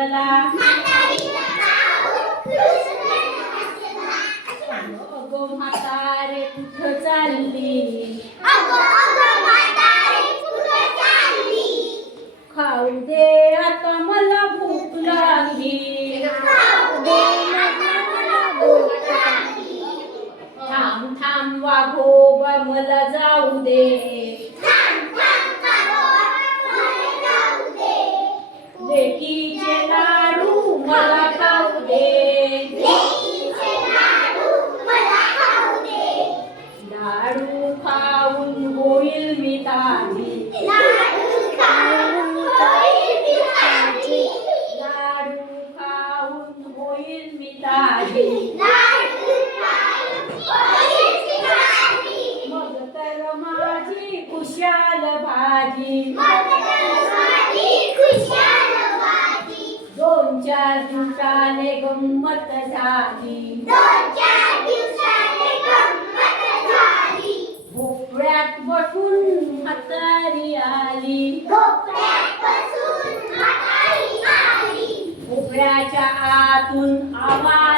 हसला अगो म्हातारे कुठं चालली खाऊ दे आता मला भूक लागली थांब थांब वाघोबा मला जाऊ दे लेकीचे लाडू मला खाऊ दे लाडू खाऊन होईल मी ताजी लाडू खाऊन होईल मी ताजी मग तर माझी खुशाल भाजी 2-4 दिवसाने गंमत झाली भोपळ्यात बसून म्हातारी आली भोपळ्याच्या आतून आवाज